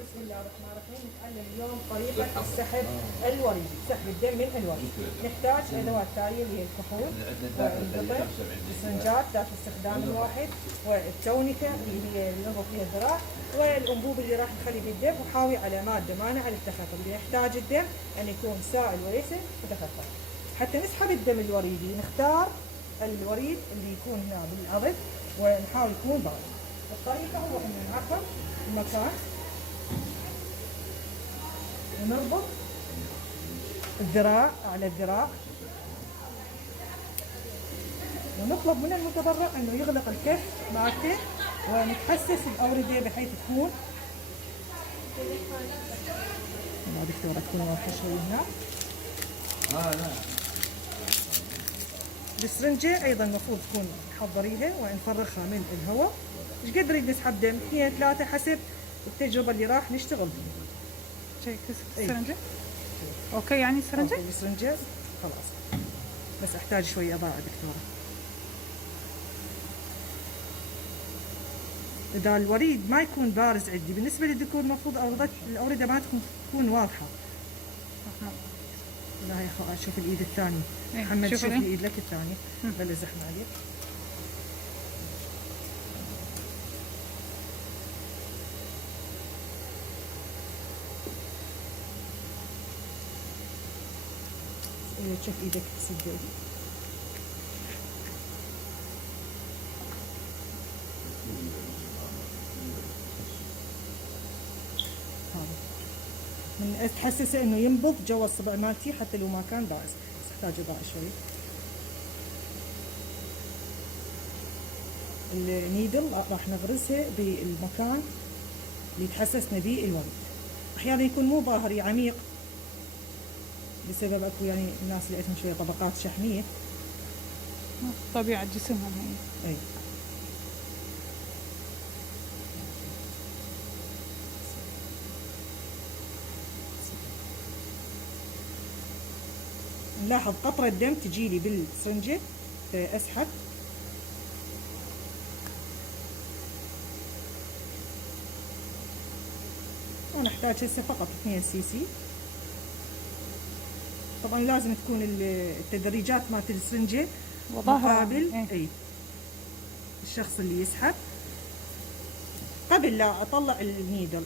بسم الله الرحمن الرحيم. نتعلم اليوم طريقة السحب الوريدي، سحب الدم من الوريد. نحتاج الأدوات التالية اللي هي الكحول والقطن، السنجات ذات الاستخدام الواحد، والتونكة اللي هي نضغط فيها الذراع، والأنبوب اللي راح نخلي فيه الدم، وحاوي على مادة مانعة للتخثر. اللي يحتاج الدم أن يكون سائل وليس متخثر. حتى نسحب الدم الوريدي نختار الوريد اللي يكون هنا بالعضد ونحاول يكون بارد. الطريقة هو أن نعقم المكان ونربط الذراع على الذراع، ونطلب من المتبرع انه يغلق الكف مالته ونتحسس الاورده بحيث تكون دكتورة تكون واضحه شوي هنا. لا السرنجه ايضا المفروض تكون حضريها ونفرغها من الهواء. ايش قد نريد نسحب دم؟ 2 3 حسب التجربه اللي راح نشتغل بيها. شيء السرنجة؟ اوكي يعني السرنجة؟ اوكي السرنجة خلاص، بس احتاج شوي اضاءة دكتورة. اذا الوريد ما يكون بارز عندي بالنسبة للذكور المفروض الأوردة ما تكون واضحة. لا هي شوف الايد الثانية. محمد شوف الايد لك الثانية. بلا زحمة عليك. شوف ايدك تسد. من تحسسه انه ينبض جوا الصبع مالتي حتى لو ما كان بارز، بس احتاج اضاءة شوي. النيدل راح نغرزها بالمكان اللي تحسسنا به الوريد. احيانا يكون مو ظاهري عميق بسبب اكو يعني الناس اللي عندهم شويه طبقات شحميه، طبيعة جسمهم هي. اي نلاحظ قطرة دم تجيلي بالسرنجة اسحب. ونحتاج هسه فقط 2 سي. طبعا لازم تكون التدريجات مالت السرنجة مقابل اي الشخص اللي يسحب. قبل لا اطلع النيدل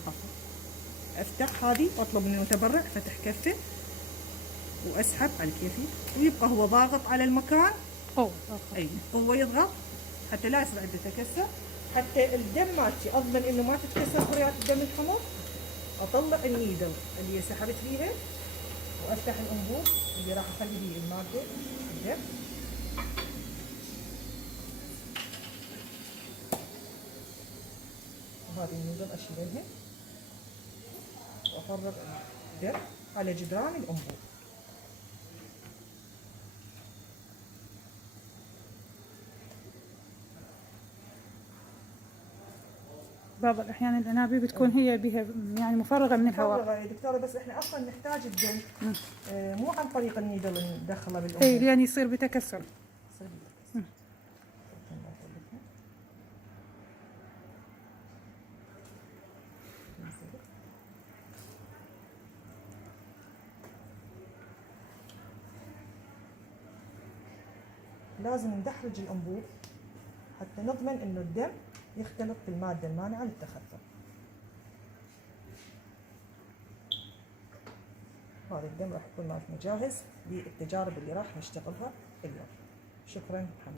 افتح هذه واطلب من المتبرع فتح كفه واسحب على كيفي، ويبقى هو ضاغط على المكان. اي هو يضغط حتى لا يصير عنده تكسر، حتى الدم مالتي اضمن انه ما تتكسر كريات الدم الحمر. اطلع النيدل اللي سحبت فيها وافتح الانبوب اللي راح اخلي فيه الماده الدم. وهذه النيدل اشيلها وافرغ الدم على جدران الانبوب. بعض الأحيان الأنابيب بتكون هي بها يعني مفرغة من الهواء. مفرغة يا دكتورة، بس احنا اصلا نحتاج الدم مو عن طريق النيدل ندخله بالانبوب. اي لأن يصير بتكسر. لازم ندحرج الانبوب حتى نضمن انه الدم يختلط بالمادة المانعة للتخثر. هذا الدم راح يكون مالتنا جاهز للتجارب اللي راح نشتغلها اليوم. شكرا محمد.